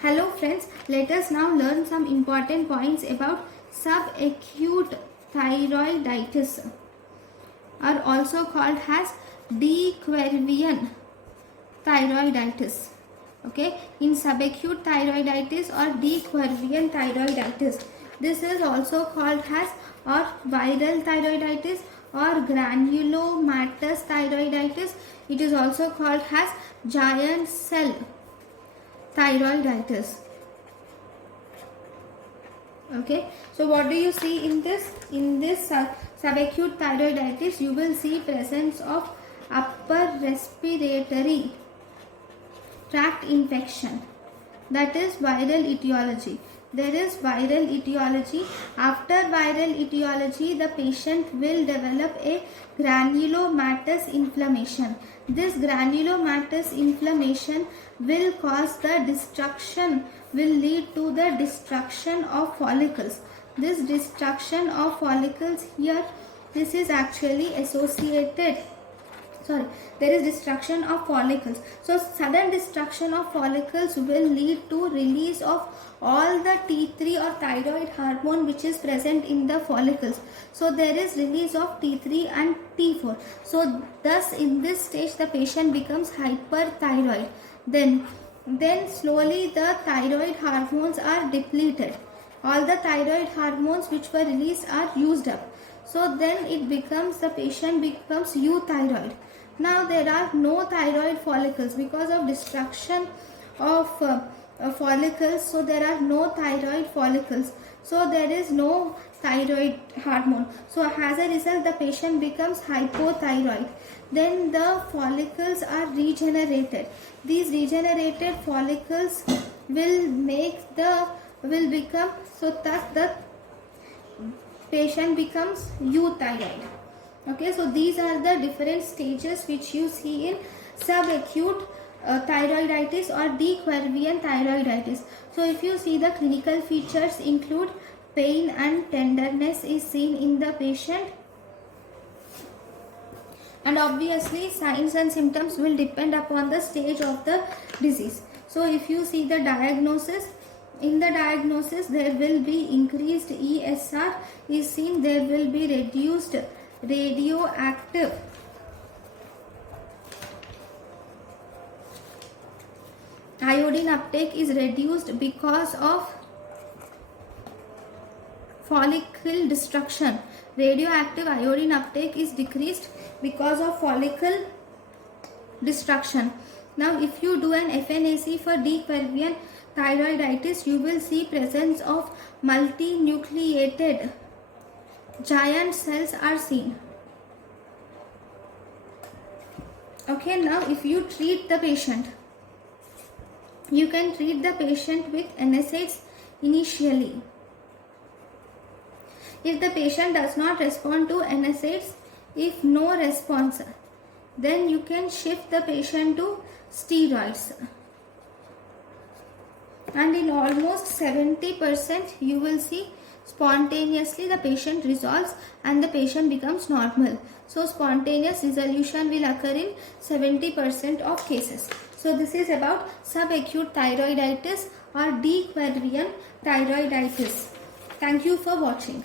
Hello friends, let us now learn some important points about subacute thyroiditis, or also called as De Quervain thyroiditis. Okay, in subacute thyroiditis or De Quervain thyroiditis, this is also called as or viral thyroiditis or granulomatous thyroiditis. It is also called as giant cell thyroiditis. Okay, so what do you see in this? In this subacute thyroiditis, you will see presence of upper respiratory tract infection, that is viral etiology. There is viral etiology. After viral etiology, the patient will develop a granulomatous inflammation. This granulomatous inflammation will cause the destruction, will lead to the destruction of follicles. This destruction of follicles here, this is actually associated, there is destruction of follicles. So sudden destruction of follicles will lead to release of all the T3 or thyroid hormone which is present in the follicles. So there is release of T3 and T4. So thus in this stage the patient becomes hyperthyroid. Then slowly the thyroid hormones are depleted. All the thyroid hormones which were released are used up. So then it becomes, the patient becomes euthyroid. Now there are no thyroid follicles because of destruction of follicles. So there are no thyroid follicles. So there is no thyroid hormone. So as a result, the patient becomes hypothyroid. Then the follicles are regenerated. These regenerated follicles will become, so thus the patient becomes euthyroid. Okay, so these are the different stages which you see in subacute thyroiditis or De Quervain thyroiditis. So if you see, the clinical features include pain and tenderness is seen in the patient, and obviously signs and symptoms will depend upon the stage of the disease. So if you see the diagnosis, in the diagnosis there will be increased ESR is seen, there will be reduced radioactive iodine uptake is reduced because of follicle destruction. Radioactive iodine uptake is decreased because of follicle destruction. Now if you do an FNAC for De Quervain thyroiditis, you will see presence of multinucleated giant cells are seen. Okay, now if you treat the patient, you can treat the patient with NSAIDs initially. If the patient does not respond to NSAIDs, if no response, then you can shift the patient to steroids. And in almost 70% you will see spontaneously the patient resolves and the patient becomes normal. So spontaneous resolution will occur in 70% of cases. So this is about subacute thyroiditis or De Quervain thyroiditis. Thank you for watching.